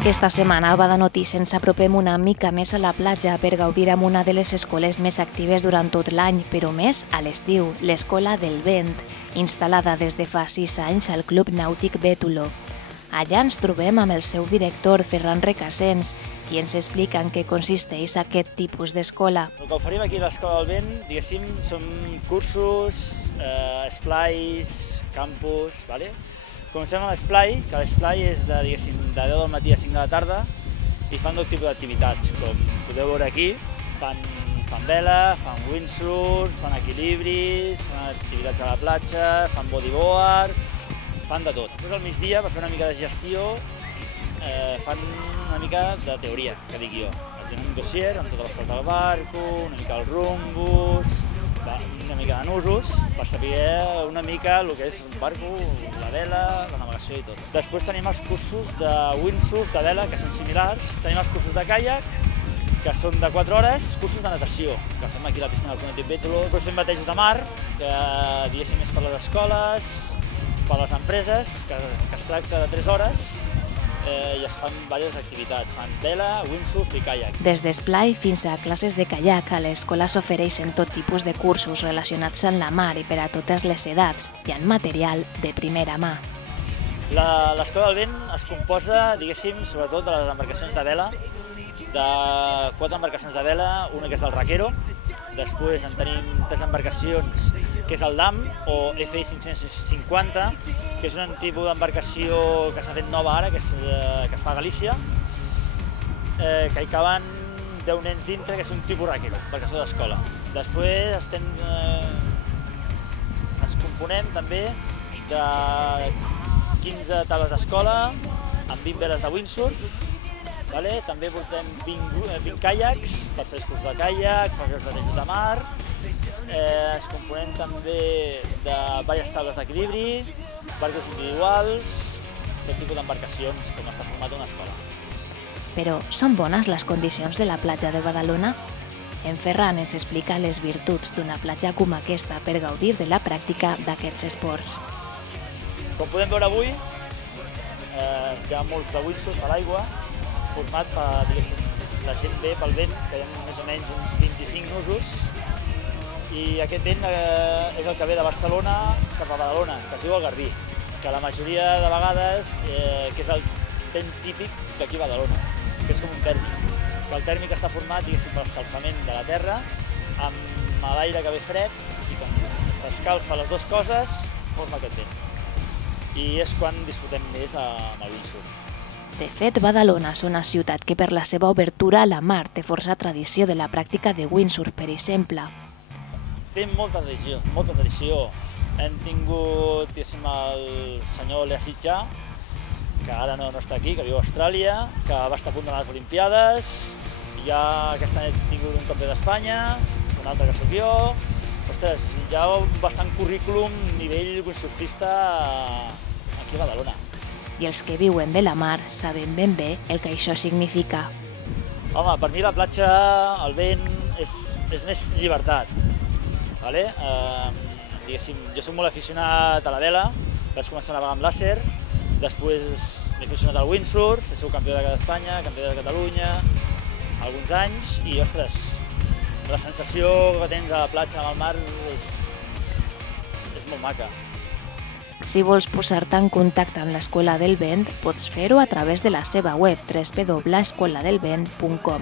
Aquesta setmana a Badalona ens apropem una mica més a la platja per gaudir amb una de les escoles més actives durant tot l'any, però més a l'estiu, l'Escola del Vent, instal·lada des de fa 6 anys al Club Nàutic Bétulo. Allà ens trobem amb el seu director, Ferran Recasens, i ens explica en què consisteix aquest tipus d'escola. El que oferim aquí a l'Escola del Vent, diguéssim, són cursos, esplais, campus, ¿vale? Comencem amb l'esplai, que l'esplai és de 10 del matí a 5 de la tarda i fan tot tipus d'activitats, com podeu veure aquí, fan vela, fan windsurf, fan equilibris, fan activitats a la platja, fan bodyboard, fan de tot. Després al migdia, per fer una mica de gestió, fan una mica de teoria, que dic jo. Es donen un dossier amb totes les parts del barco, una mica el rumbus, una mica de nusos, per saber una mica el que és un barco, la vela, la navegació i tot. Després tenim els cursos de windsurf, de vela, que són similars. Tenim els cursos de caiac, que són de 4 hores, cursos de natació, que fem aquí a la piscina del Club Nàutic Bétulo. Després fem batejos de mar, que diguéssim és per les escoles, per les empreses, que es tracta de 3 hores, i es fan diverses activitats, fan vela, windsurf i caiac. Des d'esplai fins a classes de caiac, a l'escola s'ofereixen tot tipus de cursos relacionats amb la mar i per a totes les edats, i amb material de primera mà. L'Escola del Vent es composa, diguéssim, sobretot de les embarcacions de vela, de 4 embarcacions de vela, una que és el Raquero, després en tenim 3 embarcacions, que és el DAM, o FI 550, que és un tipus d'embarcació que s'ha fet nova ara, que es fa a Galícia, que hi caben 10 nens dintre, que és un tipus Raquero, embarcació d'escola. Després ens componem també de 15 taules d'escola, amb 20 veles de windsurf. També portem 20 caiacs per fer cursos de caiac, per fer els batejos de mar. Es componem també de diverses taules d'equilibri, barcos individuals, tot tipus d'embarcacions, com està format una escola. Però són bones les condicions de la platja de Badalona? En Ferran ens explica les virtuts d'una platja com aquesta per gaudir de la pràctica d'aquests esports. Com podem veure avui, hi ha molts de windsurf a l'aigua, format per, diguéssim, la gent ve pel vent, que hi ha més o menys uns 25 nusos, i aquest vent és el que ve de Barcelona cap a Badalona, que es diu el Garbí, que la majoria de vegades, que és el vent típic d'aquí a Badalona, que és com un tèrmic. El tèrmic està format, diguéssim, per l'escalfament de la terra, amb l'aire que ve fred, i quan s'escalfa les dues coses, forma aquest vent. I és quan disfrutem més amb el windsurf. De fet, Badalona és una ciutat que per la seva obertura a la mar té força tradició de la pràctica de windsurf, per exemple. Té molta tradició. Hem tingut, diguéssim, el senyor Lea Sitjà, que ara no està aquí, que viu a Austràlia, que va estar a punt d'anar a les Olimpiades. Ja aquest any he tingut un campió d'Espanya, un altre que sóc jo. Ostres, hi ha bastant currículum nivell windsurfista aquí a Badalona. I els que viuen de la mar saben ben bé el que això significa. Home, per mi la platja, el vent, és més llibertat. Diguéssim, jo soc molt aficionat a la vela, vaig començar a navegar amb làser, després m'he aficionat al windsurf, he sigut campió d'Espanya, campió de Catalunya, alguns anys, i ostres, la sensació que tens a la platja, al mar, és molt maca. Si vols posar-te en contacte amb l'Escola del Vent, pots fer-ho a través de la seva web www.escoladelvent.com.